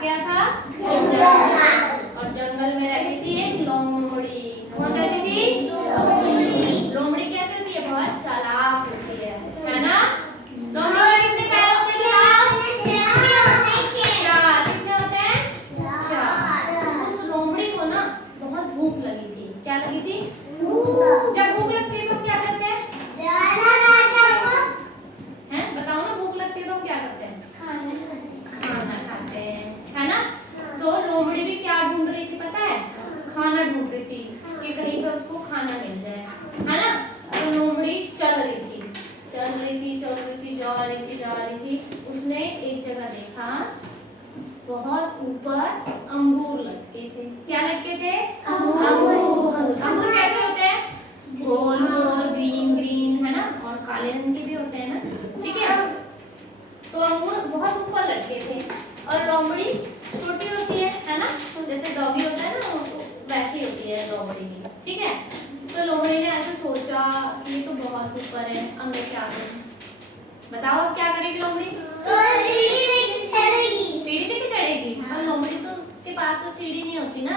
क्या था? जंगल। और जंगल में रहती थी एक लोमड़ी। कौन रहती थी? लोमड़ी कैसे होती है? बहुत चालाक होती है ना? लोमड़ी के कितने पैर होते हैं? चार। कितने होते हैं? चार। उस लोमड़ी को ना बहुत भूख लगी थी। क्या लगी थी? जब भूख लगती है तो क्या करते हैं? बताओ ना, भूख लगती है तो क्या करते हैं? खाना खाते हैं, है ना? तो लोमड़ी भी क्या ढूंढ रही थी पता है? खाना ढूंढ रही थी कि कहीं पर उसको खाना मिल जाए, है ना? तो लोमड़ी चल रही थी, जा रही थी। उसने एक जगह देखा, बहुत ऊपर अंगूर लटके थे। क्या लटके थे? अंगूर कैसे होते हैं? गोल गोल, ग्रीन ग्रीन, है ना? और काले रंग के भी होते हैं ना, ठीक है? तो अंगूर बहुत ऊपर लटके थे और लोमड़ी छोटी होती है ना? जैसे डॉगी होता है ना, वैसी होती है लोमड़ी भी, ठीक है? तो लोमड़ी ने ऐसे सोचा कि ये तो बहुत ऊपर है, अब मैं क्या करूं? बताओ अब क्या करेगी लोमड़ी? सीढ़ी लेके चढ़ेगी। और लोमड़ी तो के पास तो सीढ़ी नहीं होती ना।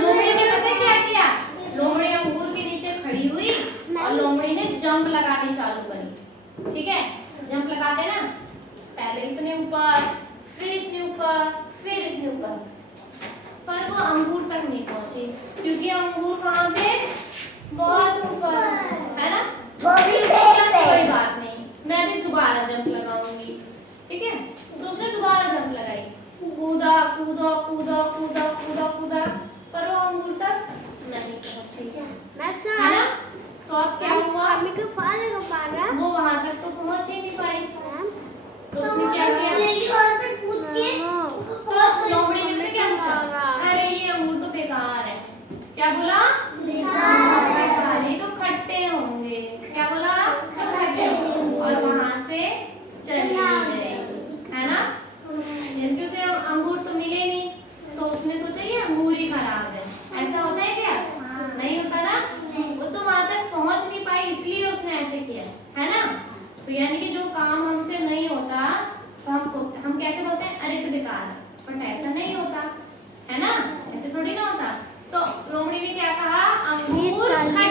लोमड़ी ने पता क्या किया? लोमड़ी अंगूर के नीचे खड़ी हुई और लोमड़ी ने जंप लगानी चालू करी, ठीक है? जंप लगाते ना, पहले इतने ऊपर, फिर इतने ऊपर, फिर इतने ऊपर, पर वो अंगूर तक नहीं पहुंची, क्योंकि अंगूर कहाँ थे? बहुत ऊपर, है ना? कोई बात नहीं, मैं भी दोबारा जंप लगाऊंगी, ठीक है? तो उसने दोबारा जंप लगाई, कूदा कूदा कूदा कूदा कूदा कूदा, पर वो अंगूर तक नहीं पहुंची, है ना? तो अब क्या हुआ? वो वहां तक तो पहुंच ही नहीं पाई। तो उसने क्या किया? तो लोमड़ी ने क्या सोचा? अरे ये अंगूर तो बेकार है। क्या बोला? बेकार, ये तो खट्टे होंगे। क्या बोला? खट्टे होंगे। और वहां से चली गई, है ना? क्योंकि उसे अंगूर तो मिले नहीं, तो उसने सोचा ये अंगूर ही खराब है। ऐसा होता है क्या? नहीं होता ना? वो तो वहां तक पहुंच नहीं पाई, इसलिए उसने ऐसे किया, है ना? तो यानी कि जो काम हमसे नहीं होता तो हम कैसे बोलते हैं? अरे तो बेकार है, बट ऐसा नहीं होता, है ना? ऐसे थोड़ी ना होता। तो लोमड़ी ने क्या कहा? अंगूर खट्टे